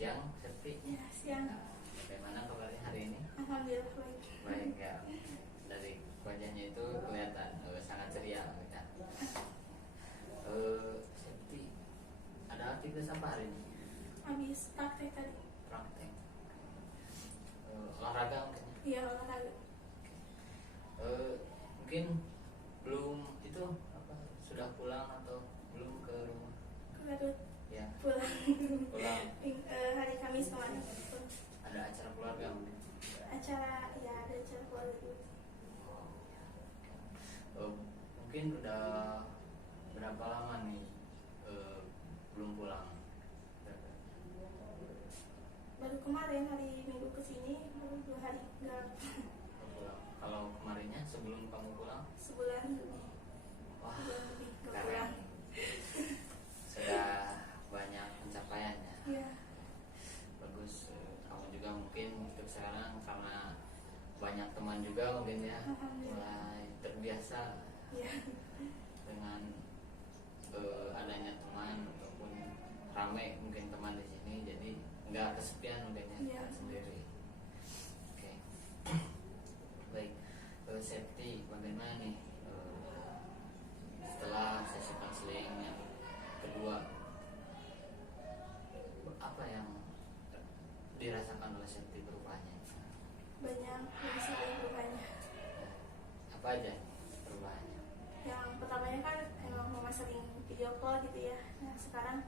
siang, Septi. Ya, siang. Bagaimana kabarnya hari ini? Alhamdulillah baik. Baik ya. Dari wajahnya itu kelihatan sangat ceria ya. Septi, ada aktivitas apa hari ini? Habis praktek tadi. Praktek. Olahraga mungkin. Iya, olahraga. Mungkin belum itu apa sudah pulang atau belum ke rumah? Ke Garut. Ya. Pulang. Pulang. Hari Kamis kemarin. Ada acara keluarga mungkin. Ada acara keluarga dulu. Mungkin udah berapa lama nih belum pulang? Baru kemarin hari Minggu kesini baru 2 hari nggak Pulang. Kalau kemarinnya sebelum kamu pulang? sebulan lebih. Wah, Sebulan lebih nggak keren. pulang. Sudah banyak pencapaiannya. Iya. Bagus. Kamu juga mungkin untuk sekarang karena banyak teman juga mungkin ya, Alhamdulillah. mulai terbiasa Iya. dengan adanya teman ataupun ramai mungkin teman di sini, jadi nggak kesepian mungkin ya, Iya. sendiri. Oke. Baik, Septi, bagaimana nih setelah sesi konseling yang kedua, apa yang dirasakan oleh Septi perubahannya? Banyak sekali perubahannya. Apa aja perubahannya? Yang pertamanya kan emang mama sering video call gitu ya. Nah sekarang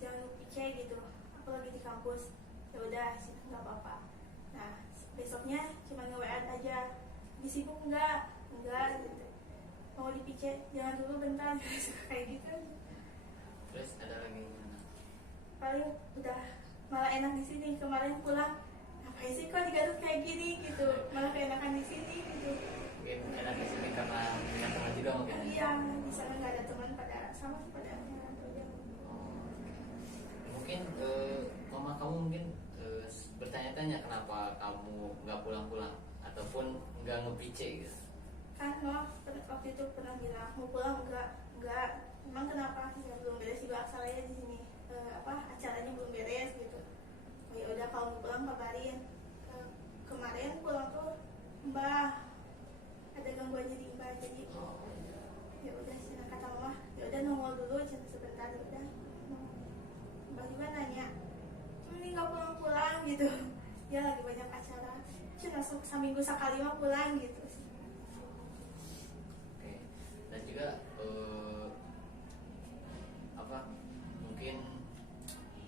jangan lupa cek gitu. Aku lagi di kampus. Ya udah sih nggak apa-apa. Nah besoknya cuma nge-WA aja. Disibuk enggak gitu. Mau di PC jangan dulu bentar kayak gitu. Terus ada lagi gimana? Paling udah malah enak di sini. Kemarin pulang ngapain sih kok di Garut kayak gini gitu. Malah keenakan di sini gitu. Mungkin enak di sini karena punya teman juga mungkin. Iya, di sana nggak ada teman pada sama sih pada merantau jauh. Mungkin mama kamu mungkin bertanya-tanya kenapa kamu nggak pulang-pulang ataupun nggak nge-PC gitu. Kan mama waktu itu pernah bilang mau pulang enggak. Emang kenapa? Ya, belum beres juga acaranya di sini. Acaranya belum beres gitu. Oh, ya udah kalau mau pulang kabarin. Kemarin pulang tuh Mbah ada gangguan jadi Mbah jadi ya udah sih kata mama ya udah nongol dulu cuma sebentar ya udah. Mbak juga nanya ini nggak pulang-pulang gitu ya lagi banyak acara cuma seminggu sekali mah pulang gitu sih. Oke. Dan juga mungkin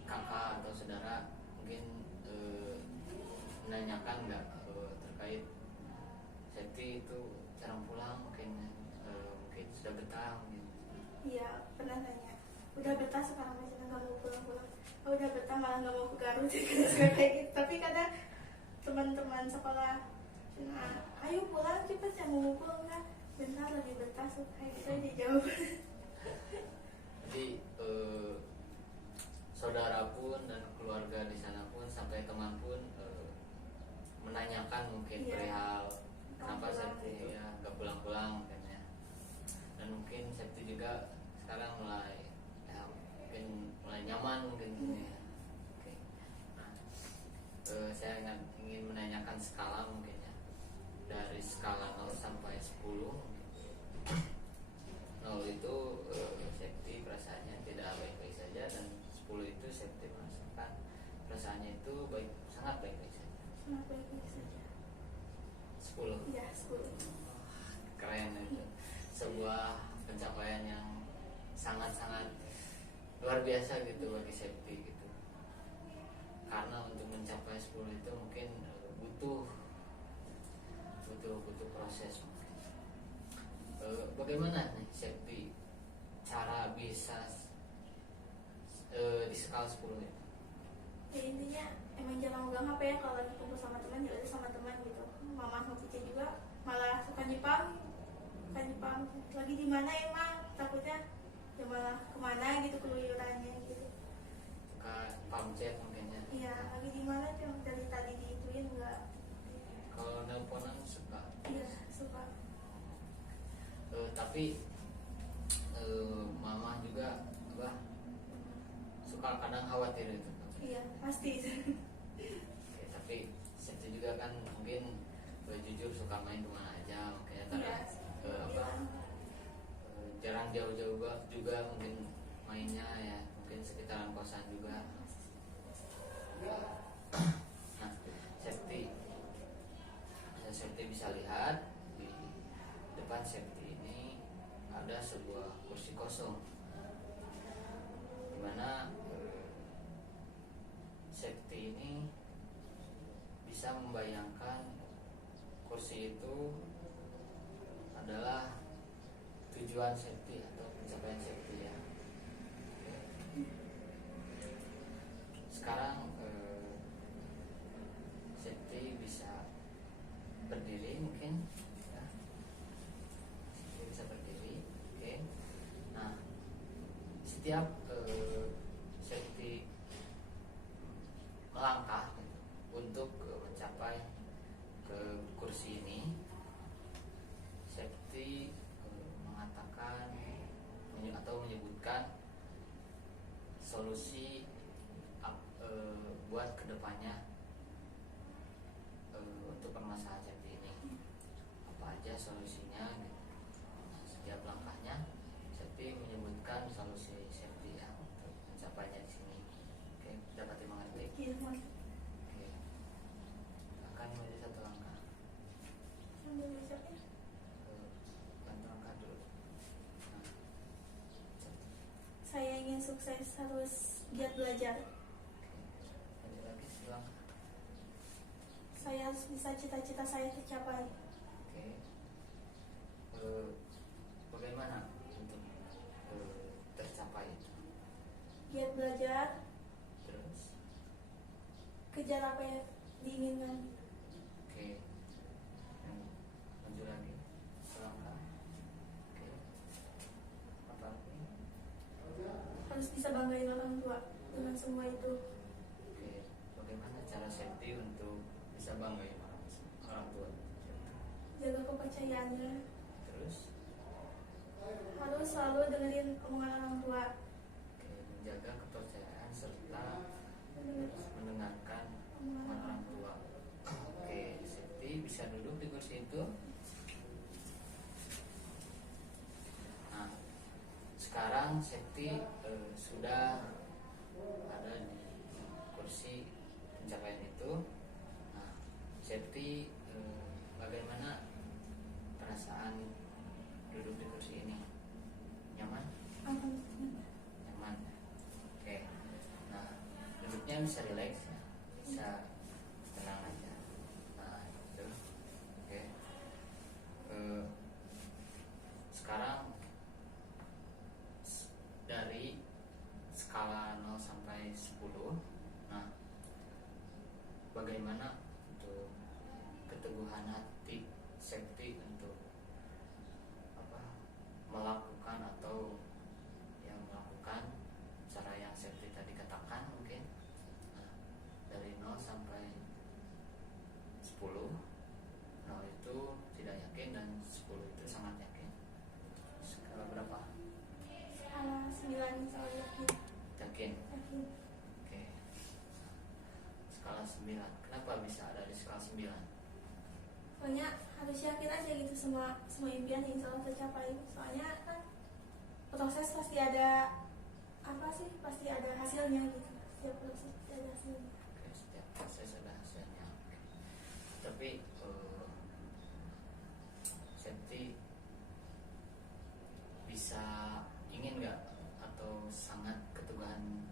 kakak atau saudara mungkin menanyakan nggak terkait Septi itu jarang pulang mungkin sudah betah mungkin. Iya pernah nanya udah betah sekarang masih nggak mau pulang-pulang. Oh, udah betah malah nggak mau ke Garut kayak gitu. Tapi kadang teman-teman sekolah nah, ayo pulang cepet ya mau pulang nggak bentar lagi betah kayak gitu dijawab. Jadi saudara pun dan keluarga di sana pun sampai teman pun menanyakan mungkin Iya. perihal kenapa Pulang Septi gitu. ya nggak pulang-pulang mungkin ya. Dan mungkin Septi juga sekarang mungkin mulai nyaman mungkin ya. Oke. Nah, saya ingin menanyakan skala mungkin ya, dari skala 0 sampai 10 mungkin. 0 itu Septi perasaannya tidak baik-baik saja, dan 10 itu Septi merasakan perasaannya itu sangat baik-baik saja. Sangat baik-baik saja. 10. Ya 10. Keren itu. Sebuah pencapaian yang sangat-sangat luar biasa gitu bagi Septi gitu. Karena untuk mencapai 10 itu mungkin butuh proses mungkin. Bagaimana nih Septi cara bisa di skala 10 itu? Ya intinya emang jarang megang HP ya kalau lagi kumpul sama teman ya udah sama teman gitu. Mama nge-PC juga malah suka nyipam lagi di mana emang takutnya ya malah kemana gitu keluyurannya gitu. Suka pam chat mungkin ya. Iya lagi di mana tuh dari tadi diituin enggak. Kalau nelponan suka. Iya suka. Tapi mama juga suka apa kadang khawatir itu. Iya pasti. Oke, tapi safety juga kan mungkin jujur suka main kemana aja, makanya Iya. jarang jauh-jauh juga mungkin mainnya ya, mungkin sekitaran kosan juga. Nah, safety bisa lihat di depan safety ini ada sebuah kursi kosong, dimana safety ini bisa membayangkan kursi itu adalah tujuan safety atau pencapaian safety ya. Oke. Sekarang safety bisa berdiri mungkin ya. Safety bisa berdiri. Oke. Nah, setiap safety melangkah untuk mencapai ke kursi ini, safety mengatakan atau menyebutkan solusi buat kedepannya untuk permasalahan safety ini, apa aja solusinya gitu. Nah, setiap langkahnya safety menyebutkan solusi safety ya untuk mencapainya di sini. Oke, dapat dimengerti? Iya mas. Oke, akan menuju satu langkah. Sambil besoknya. Bantu langkah dulu. Nah, Saya ingin sukses harus giat belajar. lanjut lagi selangkah. Saya harus bisa cita-cita saya tercapai. Oke. Bagaimana untuk tercapai itu? Giat belajar, Terus, kejar apa yang diinginkan. oke. Lanjut lagi selangkah. Oke. Apa lagi? Harus bisa banggain orang tua dengan semua itu. Oke. Bagaimana cara safety untuk bisa banggain orang tua? Jaga kepercayaannya. Terus, Harus selalu dengerin omongan orang tua. oke, menjaga kepercayaan serta Mendengar mendengarkan omongan omongan orang orang tua. Oke, safety bisa duduk di kursi itu. Nah, sekarang safety sudah ada di kursi pencapaian itu. Nah, safety bagaimana perasaan duduk di kursi ini? Nyaman? Alhamdulillah. Nyaman. Oke. Nah, duduknya bisa relax ya. Bisa tenang aja. Nah, itu. Oke. Sekarang dari skala 0 sampai 10. Nah, bagaimana untuk keteguhan hati safety untuk melakukan atau yang melakukan cara yang safety tadi katakan mungkin. Nah, dari 0 sampai 10. 0 itu tidak yakin dan 10 itu sangat yakin. Skala berapa? Skala 9 misalnya yakin. Yakin. Yakin. Oke. Skala 9. Kenapa bisa ada di skala 9? Soalnya harus yakin aja gitu semua impian yang insya Allah tercapai. Soalnya kan proses pasti ada pasti ada hasilnya gitu. Setiap proses pasti ada hasilnya. Oke, setiap proses ada hasilnya. Oke. Tapi safety bisa ingin nggak atau sangat keteguhan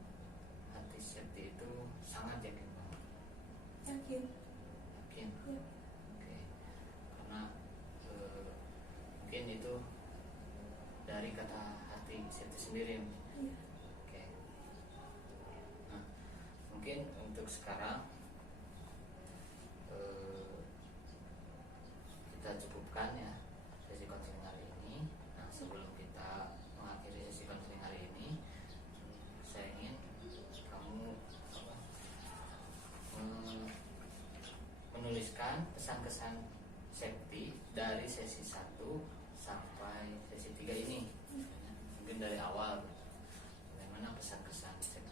hati safety itu sangat yakin banget? Yakin. Yakin. Ya. Oke. Karena mungkin itu dari kata hati safety sendiri. Iya. Oke. Nah, mungkin untuk sekarang kita cukupkan ya sesi konseling hari ini. Nah, sebelum kita mengakhiri sesi konseling hari ini, saya ingin kamu menuliskan pesan-kesan safety dari sesi 1 sampai sesi 3 ini. Mungkin dari awal bagaimana pesan-kesan safety.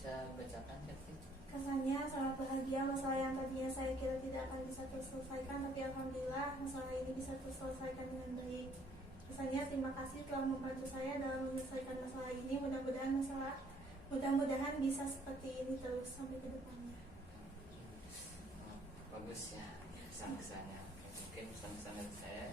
Saya bacakan Septi. Kesannya sangat bahagia, masalah yang tadinya saya kira tidak akan bisa terselesaikan, tapi alhamdulillah masalah ini bisa terselesaikan dengan baik. Kesannya terima kasih telah membantu saya dalam menyelesaikan masalah ini. Mudah-mudahan bisa seperti ini terus sampai ke depannya. Bagus ya pesan-kesannya. Mungkin pesan-kesan dari saya.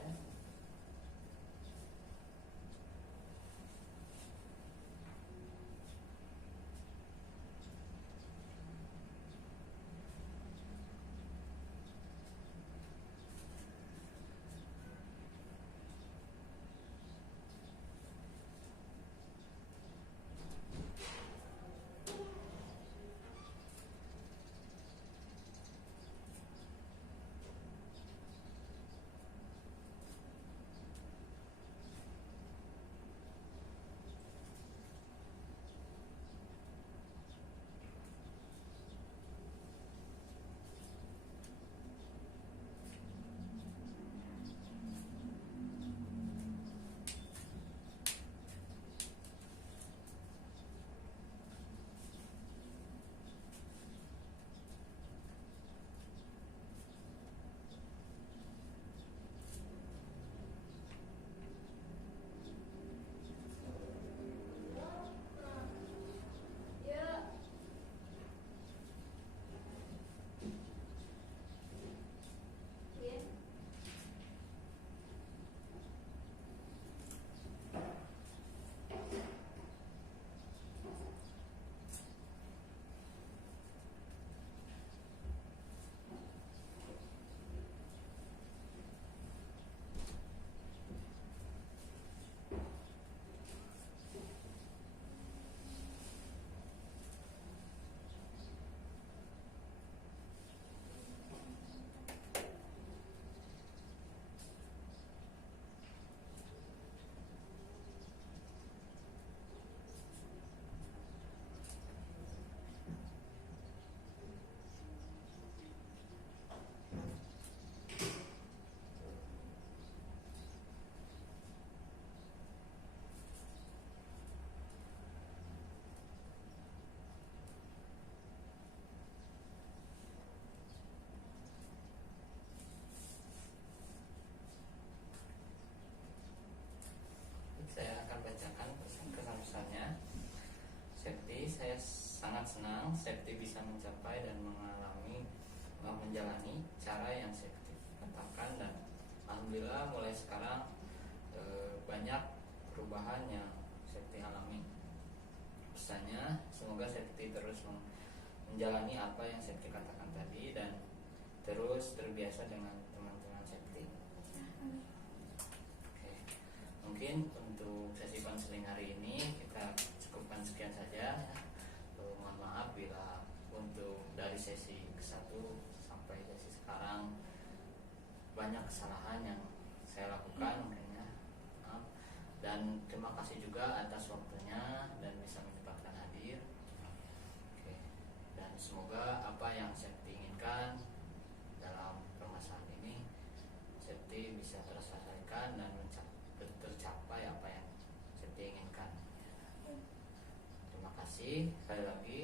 Saya akan bacakan pesan-kesannya. Septi, saya sangat senang Septi bisa mencapai dan menjalani cara yang Septi katakan, dan alhamdulillah mulai sekarang banyak perubahan yang Septi alami. Pesannya, semoga Septi terus menjalani apa yang Septi katakan tadi dan terus terbiasa dengan teman-teman Septi. Mungkin untuk sesi konseling hari ini kita cukupkan sekian saja. Mohon maaf bila untuk dari sesi ke-1 sampai sesi sekarang banyak kesalahan yang saya lakukan mungkin ya. Maaf. Dan terima kasih juga atas waktunya dan bisa menyempatkan hadir. Oke. Dan semoga apa yang saya inginkan dalam permasalahan ini Septi bisa terselesaikan dan tercapai apa yang saya inginkan. Terima kasih sekali lagi.